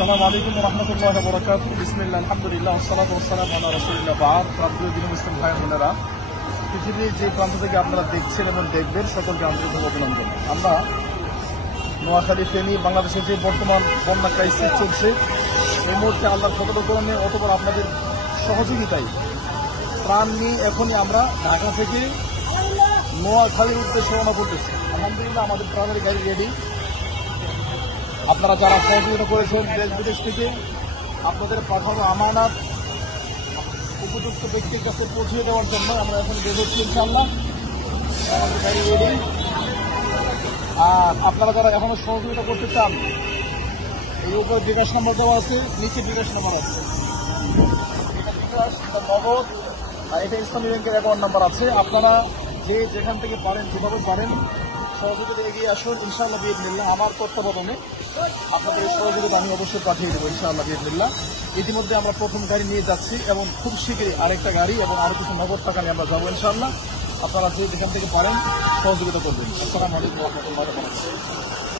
আসসালামু আলাইকুম ওয়া রাহমাতুল্লাহি ওয়া বারাকাতুহু। বিসমিল্লাহ, আলহামদুলিল্লাহ, ওয়াসসালাতু ওয়াসসালামু আলা রাসূলিল্লাহ। বা'দ। প্রিয় দিনী মুসলিম ভাই বোনেরা, পৃথিবীর যে প্রান্ত থেকে আপনারা দেখছেন এবং দেখবেন, সকলকে আন্তরিক অভিনন্দন। আমরা নোয়াখালী, ফেনী, বাংলাদেশের যে বর্তমান বন্যা ক্রাইসিস চলছে, এই মুহূর্তে আল্লাহর ফজল-ও-করমে অতঃপর আপনাদের সহযোগিতায় প্রাণ নিয়ে এখনই আমরা ঢাকা থেকে নোয়াখালীর উদ্দেশ্যে রওনা করতেছি। আলহামদুলিল্লাহ, আমাদের প্রাণের গাড়ি রেডি। আপনারা যারা সহযোগিতা করেছেন দেশ বিদেশ থেকে, আপনাদের পাঠানো আমানত উপযুক্ত ব্যক্তির কাছে পৌঁছে দেওয়ার জন্য আমরা এখন বের হচ্ছি ইনশাআল্লাহ। আমাদের গাড়ি রেডি। আর আপনারা যারা এখনো সহযোগিতা করতে চান, এই উপরে বিকাশ নম্বর দেওয়া আছে, নিচে বিকাশ নম্বর আছে। এটা বিকাশ, এটা নগদ, আর এটা ইসলামী ব্যাংকের অ্যাকাউন্ট নাম্বার আছে। আপনারা যে যেখান থেকে পারেন, যেভাবে পারেন সহযোগিতা এগিয়ে আসুন ইনশাআল্লাহ বিইজনিল্লাহ। আমার তত্ত্বাবধানে আপনাদের এই সহযোগিতা আমি অবশ্যই পাঠিয়ে দেবো ইনশাআল্লাহ বিইজনিল্লাহ। ইতিমধ্যে আমরা প্রথম গাড়ি নিয়ে যাচ্ছি এবং খুব শীঘ্রই আরেকটা গাড়ি এবং আরো কিছু নগদ টাকা নিয়ে আমরা যাবো ইনশাআল্লাহ। আপনারা যে যেখান থেকে পারেন সহযোগিতা করবেন। আসসালামু আলাইকুম ওয়া রাহমাতুল্লাহি ওয়া বারাকাতুহু।